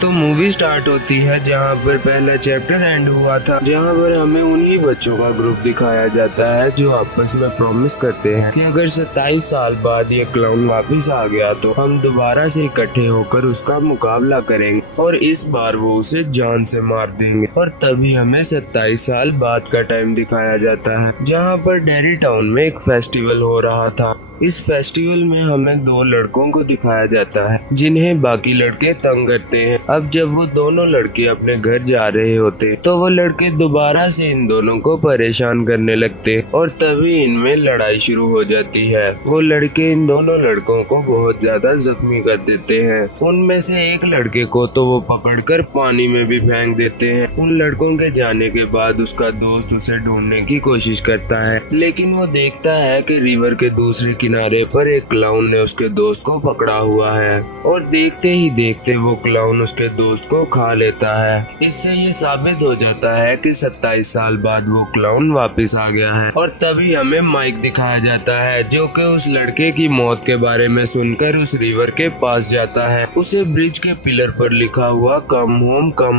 तो movie start होती है जहाँ पर पहला चैप्टर एंड हुआ था, जहाँ पर हमें उन्हीं बच्चों का ग्रुप दिखाया जाता है जो आपस में प्रॉमिस करते हैं कि अगर 27 साल बाद ये क्लाउन वापस आ गया तो हम दोबारा से इकट्ठे होकर उसका मुकाबला करेंगे और इस बार वो उसे जान से मार देंगे। और तभी हमें 27 साल बाद का टाइम दिखाया जाता है जहाँ पर डेरी टाउन में एक फेस्टिवल हो रहा था। इस फेस्टिवल में हमें दो लड़कों को दिखाया जाता है जिन्हें बाकी लड़के तंग करते हैं। अब जब वो दोनों लड़के अपने घर जा रहे होते तो वो लड़के दोबारा से इन दोनों को परेशान करने लगते और तभी इनमें लड़ाई शुरू हो जाती है। वो लड़के इन दोनों लड़कों को बहुत ज्यादा जख्मी कर देते हैं। उनमें से एक लड़के को तो वो पकड़कर पानी में भी फेंक देते हैं। उन लड़कों के जाने के बाद उसका दोस्त उसे ढूंढने की कोशिश करता है, लेकिन वो देखता है कि रिवर के दूसरे किनारे पर एक क्लाउन ने उसके दोस्त को पकड़ा हुआ है और देखते ही देखते वो क्लाउन उसके दोस्त को खा लेता है। इससे ये साबित हो जाता है कि 27 साल बाद वो क्लाउन वापस आ गया है। और तभी हमें माइक दिखाया जाता है जो कि उस लड़के की मौत के बारे में सुनकर उस रिवर के पास जाता है। उसे ब्रिज के पिलर पर लिखा हुआ कम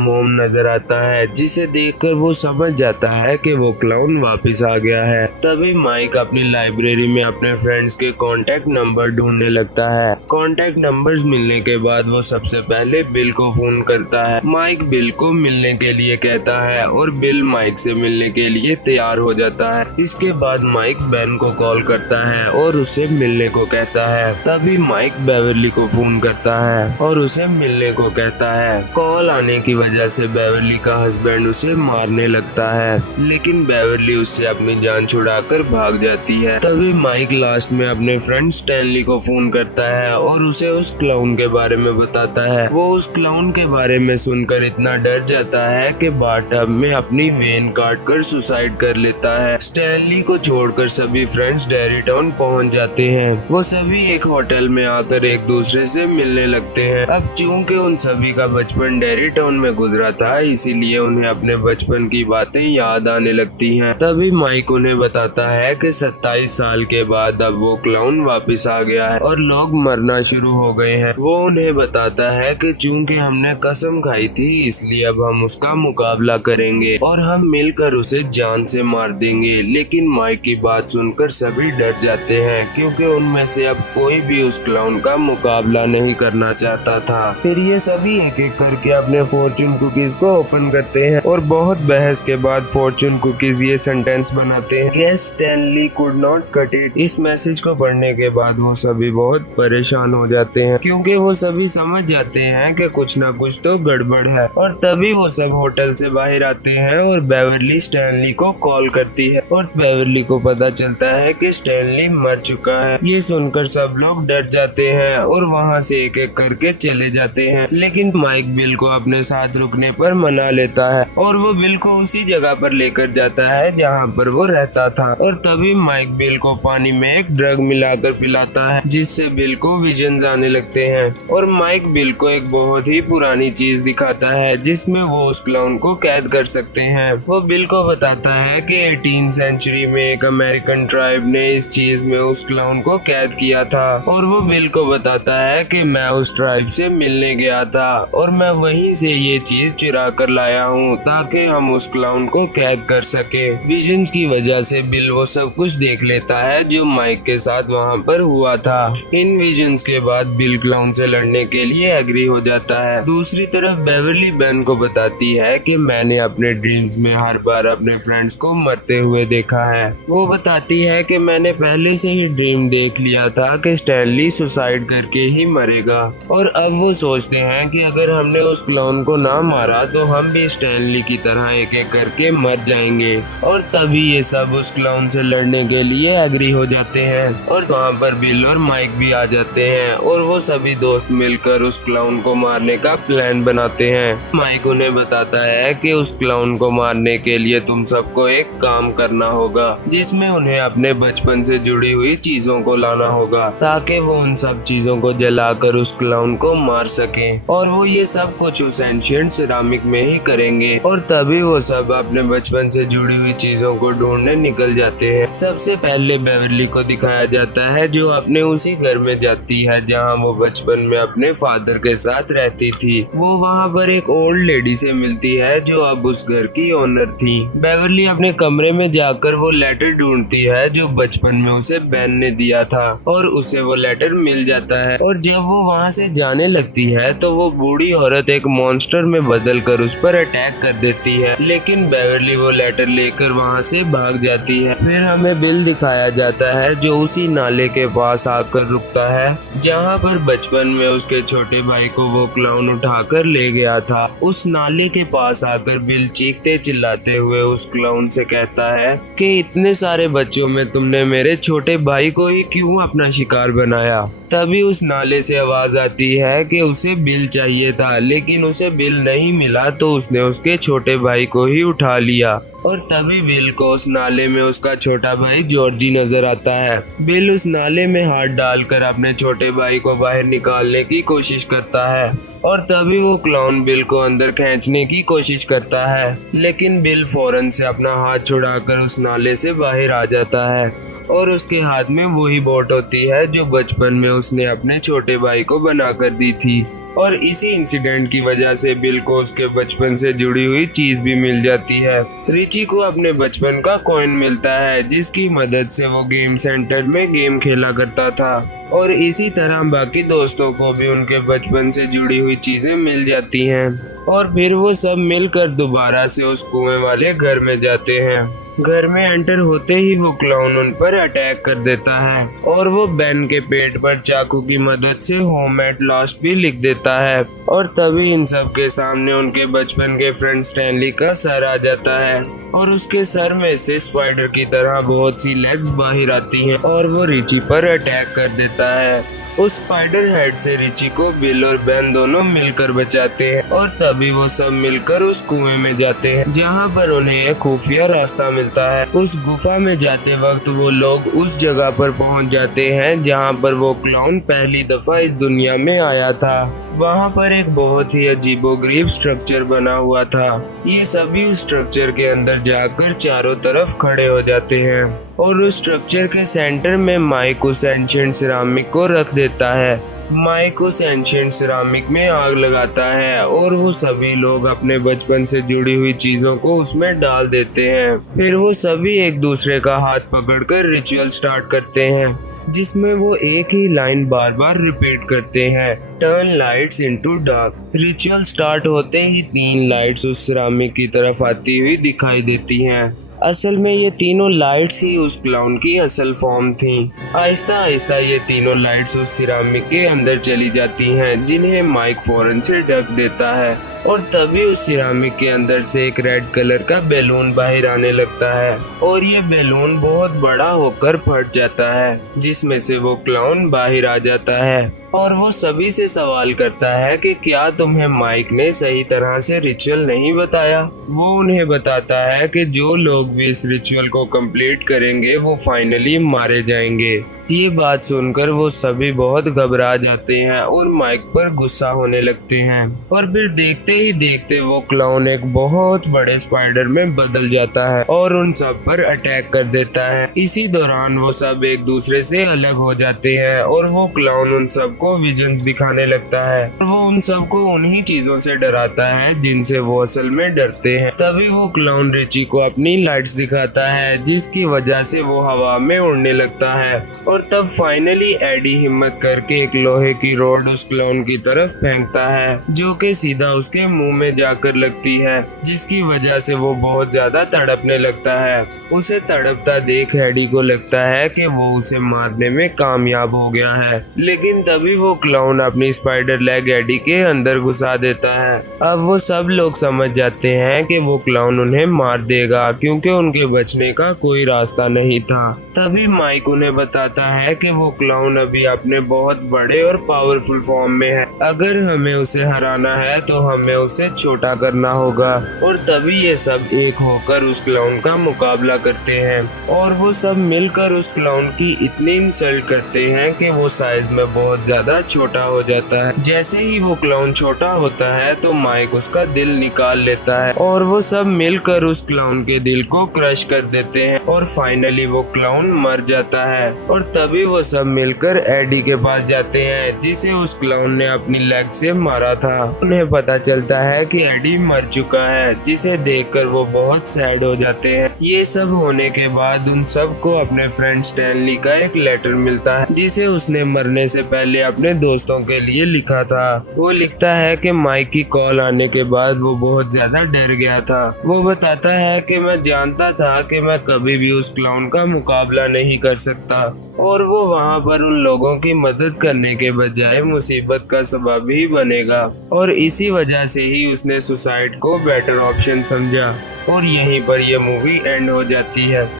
होम नजर आता है, जिसे देखकर वो समझ जाता है कि वो क्लाउन वापस आ गया है। तभी माइक अपनी लाइब्रेरी में अपने फ्रेंड्स के कांटेक्ट नंबर ढूंढने लगता है। कांटेक्ट नंबर्स मिलने के बाद वो सबसे पहले बिल को फोन करता है। माइक बिल को मिलने के लिए कहता है और बिल माइक से मिलने के लिए तैयार हो जाता है। इसके बाद माइक बेन को कॉल करता है और उसे मिलने को कहता है। तभी माइक बेवर्ली को फोन करता है और उसे मिलने को कहता है। कॉल आने की वजह से बेवर्ली का हस्बैंड उसे मारने लगता है, लेकिन बेवर्ली उससे अपनी जान छुड़ाकर भाग जाती है। तभी माइक लास्ट में अपने फ्रेंड स्टैनली को फोन करता है और उसे उस क्लाउन के बारे में बताता है। वो उस क्लाउन के बारे में सुनकर इतना डर जाता है कि बाथटब में अपनी वेन काट कर सुसाइड कर लेता है। स्टैनली को छोड़कर सभी फ्रेंड्स डेरी टाउन पहुंच जाते हैं। वो सभी एक होटल में आकर एक दूसरे से मिलने लगते हैं। अब चूंकि उन सभी का बचपन डेरी टाउन में गुजरा था, इसीलिए उन्हें अपने बचपन की बातें याद आने लगती हैं। तभी माइक उन्हें बताता है कि 27 साल के बाद अब वो क्लाउन वापस आ गया है और लोग मरना शुरू हो गए हैं। वो उन्हें बताता है कि चूंकि हमने कसम खाई थी, इसलिए अब हम उसका मुकाबला करेंगे और हम मिलकर उसे जान से मार देंगे। लेकिन माइक की बात सुनकर सभी डर जाते हैं क्योंकि उनमें से अब कोई भी उस क्लाउन का मुकाबला नहीं करना चाहता था। फिर ये सभी एक एक करके अपने फॉर्चून कुकीज को ओपन करते हैं और बहुत बहस के बाद फॉर्चून कुकीज ये सेंटेंस बनाते हैं कि Stanley could not cut it. इस मैसेज को पढ़ने के बाद वो सभी बहुत परेशान हो जाते हैं क्योंकि वो सभी समझ जाते हैं कि कुछ ना कुछ तो गड़बड़ है। और तभी वो सब होटल से बाहर आते हैं और बेवर्ली स्टैनली को कॉल करती है और बेवर्ली को पता चलता है कि स्टैनली मर चुका है। ये सुनकर सब लोग डर जाते हैं और वहाँ से एक एक करके चले जाते हैं, लेकिन माइक बिल को अपने साथ रुकने पर मना लेता है और वो बिल को उसी जगह पर लेकर जाता है जहाँ पर वो रहता था। और तभी माइक बिल को पानी में एक ड्रग मिलाकर पिलाता है जिससे बिल को विजन्स आने लगते हैं। और माइक बिल को एक बहुत ही पुरानी चीज दिखाता है जिसमें वो उस क्लाउन को कैद कर सकते हैं। वो बिल को बताता है कि 18th सेंचुरी में एक अमेरिकन ट्राइब ने इस चीज में उस क्लाउन को कैद किया था। और वो बिल को बताता है कि मैं उस ट्राइब से मिलने गया था और मैं वहीं से ये चीज चुरा कर लाया हूँ ताकि हम उस क्लाउन को कैद कर सके। विजन्स की वजह से बिल वो सब कुछ देख लेता है जो माइक के साथ वहाँ पर हुआ था। इन विजन्स के बाद बिल क्लाउन से लड़ने के लिए एग्री हो जाता है। दूसरी तरफ बेवर्ली बेन को बताती है कि मैंने अपने ड्रीम्स में हर बार अपने फ्रेंड्स को मरते हुए देखा है। वो बताती है कि मैंने पहले से ही ड्रीम देख लिया था कि स्टैनली सुसाइड करके ही मरेगा और अब वो सोचते हैं कि अगर हमने उस क्लाउन को ना मारा तो हम भी स्टैनली की तरह एक एक करके मर जाएंगे। और तभी ये सब उस क्लाउन से लड़ने के लिए एग्री हो जाते हैं और वहाँ पर बिल और माइक भी आ जाते हैं और वो सभी दोस्त मिलकर उस क्लाउन को मारने का प्लान बनाते हैं। माइक उन्हें बताता है कि उस क्लाउन को मारने के लिए तुम सबको एक काम करना होगा जिसमें उन्हें अपने बचपन से जुड़ी हुई चीजों को लाना होगा ताकि वो उन सब चीजों को जलाकर उस क्लाउन को मार सके। और वो ये सब कुछ उस एंशिएंट सिरामिक में ही करेंगे और तभी वो सब अपने बचपन से जुड़ी हुई चीजों को ढूंढने निकल जाते हैं। सबसे पहले बेवर्ली को दिखाया दिखाया जाता है जो अपने उसी घर में जाती है जहाँ वो बचपन में अपने फादर के साथ रहती थी। वो वहाँ पर एक ओल्ड लेडी से मिलती है जो अब उस घर की ओनर थी। बेवरली अपने कमरे में जाकर वो लेटर ढूंढती है जो बचपन में उसे बेन ने दिया था और उसे वो लेटर मिल जाता है। और जब वो वहाँ से जाने लगती है तो वो बूढ़ी औरत एक मॉन्स्टर में बदल कर उस पर अटैक कर देती है, लेकिन बेवरली वो लेटर लेकर वहाँ से भाग जाती है। फिर हमें बिल दिखाया जाता है जो उसी नाले के पास आकर रुकता है जहाँ पर बचपन में उसके छोटे भाई को वो क्लाउन उठाकर ले गया था। उस नाले के पास आकर बिल चीखते चिल्लाते हुए उस क्लाउन से कहता है कि इतने सारे बच्चों में तुमने मेरे छोटे भाई को ही क्यों अपना शिकार बनाया। तभी उस नाले से आवाज आती है कि उसे बिल चाहिए था, लेकिन उसे बिल नहीं मिला तो उसने उसके छोटे भाई को ही उठा लिया। और तभी बिल को उस नाले में उसका छोटा भाई जॉर्जी नजर आता है। बिल उस नाले में हाथ डालकर अपने छोटे भाई को बाहर निकालने की कोशिश करता है और तभी वो क्लाउन बिल को अंदर खींचने की कोशिश करता है, लेकिन बिल फौरन से अपना हाथ छुड़ाकर उस नाले से बाहर आ जाता है और उसके हाथ में वही बोट होती है जो बचपन में उसने अपने छोटे भाई को बनाकर दी थी। और इसी इंसिडेंट की वजह से बिल को उसके बचपन से जुड़ी हुई चीज भी मिल जाती है। रिची को अपने बचपन का कॉइन मिलता है जिसकी मदद से वो गेम सेंटर में गेम खेला करता था और इसी तरह बाकी दोस्तों को भी उनके बचपन से जुड़ी हुई चीजें मिल जाती हैं और फिर वो सब मिलकर दोबारा से उस कुएं वाले घर में जाते हैं। घर में एंटर होते ही वो क्लाउन उन पर अटैक कर देता है और वो बेन के पेट पर चाकू की मदद से होम एट लास्ट भी लिख देता है और तभी इन सब के सामने उनके बचपन के फ्रेंड स्टैनली का सर आ जाता है और उसके सर में से स्पाइडर की तरह बहुत सी लेग्स बाहर आती हैं और वो रिची पर अटैक कर देता है। उस स्पाइडर हेड से रिची को बिल और बेन दोनों मिलकर बचाते हैं और तभी वो सब मिलकर उस कुएं में जाते हैं जहां पर उन्हें एक खुफिया रास्ता मिलता है। उस गुफा में जाते वक्त वो लोग उस जगह पर पहुंच जाते हैं जहां पर वो क्लाउन पहली दफा इस दुनिया में आया था। वहां पर एक बहुत ही अजीबोगरीब स्ट्रक्चर बना हुआ था। ये सभी उस स्ट्रक्चर के अंदर जाकर चारों तरफ खड़े हो जाते हैं और उस स्ट्रक्चर के सेंटर में माइक उस एंशिएंट सिरामिक को रख देता है। माइक उस एंशिएंट सिरामिक में आग लगाता है और वो सभी लोग अपने बचपन से जुड़ी हुई चीजों को उसमें डाल देते हैं। फिर वो सभी एक दूसरे का हाथ पकड़कर रिचुअल स्टार्ट करते हैं जिसमें वो एक ही लाइन बार बार रिपीट करते हैं, turn lights into dark. Ritual start होते ही 3 लाइट्स उस सिरामिक की तरफ आती हुई दिखाई देती हैं। असल में ये तीनों लाइट्स ही उस क्लाउन की असल फॉर्म थी। आहिस्ता आहिस्ता ये तीनों लाइट्स उस सिरामिक के अंदर चली जाती हैं जिन्हें माइक फौरन से ढक देता है और तभी उस सिरामिक के अंदर से एक रेड कलर का बैलून बाहर आने लगता है और ये बैलून बहुत बड़ा होकर फट जाता है जिसमें से वो क्लाउन बाहर आ जाता है और वो सभी से सवाल करता है कि क्या तुम्हें माइक ने सही तरह से रिचुअल नहीं बताया। वो उन्हें बताता है कि जो लोग भी इस रिचुअल को कंप्लीट करेंगे वो फाइनली मारे जाएंगे। ये बात सुनकर वो सभी बहुत घबरा जाते हैं और माइक पर गुस्सा होने लगते हैं और फिर देखते ही देखते वो क्लाउन एक बहुत बड़े स्पाइडर में बदल जाता है और उन सब पर अटैक कर देता है। इसी दौरान वो सब एक दूसरे से अलग हो जाते हैं और वो क्लाउन उन सबको विजन्स दिखाने लगता है और वो उन सबको उन्हीं चीजों से डराता है जिनसे वो असल में डरते हैं। तभी वो क्लाउन रिची को अपनी लाइट्स दिखाता है जिसकी वजह से वो हवा में उड़ने लगता है और तब फाइनली एडी हिम्मत करके एक लोहे की रॉड उस क्लाउन की तरफ फेंकता है जो कि सीधा उसके मुंह में जाकर लगती है जिसकी वजह से वो बहुत ज्यादा तड़पने लगता है। उसे तड़पता देख एडी को लगता है कि वो उसे मारने में कामयाब हो गया है, लेकिन तभी वो क्लाउन अपनी स्पाइडर लेग एडी के अंदर घुसा देता है। अब वो सब लोग समझ जाते हैं कि वो क्लाउन उन्हें मार देगा क्योंकि उनके बचने का कोई रास्ता नहीं था। तभी माइक उन्हें बताता है कि वो क्लाउन अभी अपने बहुत बड़े और पावरफुल फॉर्म में है। अगर हमें उसे हराना है तो हमें उसे छोटा करना होगा और तभी ये सब एक होकर उस क्लाउन का मुकाबला करते हैं और वो सब मिलकर उस क्लाउन की इतनी इंसल्ट करते हैं कि वो साइज में बहुत ज्यादा छोटा हो जाता है। जैसे ही वो क्लाउन छोटा होता है तो माइक उसका दिल निकाल लेता है और वो सब मिलकर उस क्लाउन के दिल को क्रश कर देते हैं और फाइनली वो क्लाउन मर जाता है और तभी वो सब मिलकर एडी के पास जाते हैं जिसे उस क्लाउन ने अपनी लेग से मारा था। उन्हें पता चलता है कि एडी मर चुका है, जिसे देखकर वो बहुत सैड हो जाते हैं। ये सब होने के बाद उन सबको अपने फ्रेंड स्टैनली का एक लेटर मिलता है जिसे उसने मरने से पहले अपने दोस्तों के लिए लिखा था। वो लिखता है कि माइक की कॉल आने के बाद वो बहुत ज्यादा डर गया था। वो बताता है कि मैं जानता था कि मैं कभी भी उस क्लाउन का मुकाबला नहीं कर सकता और वो वहाँ पर उन लोगों की मदद करने के बजाय मुसीबत का सबब ही बनेगा, और इसी वजह से ही उसने सुसाइड को बेटर ऑप्शन समझा। और यहीं पर यह मूवी एंड हो जाती है।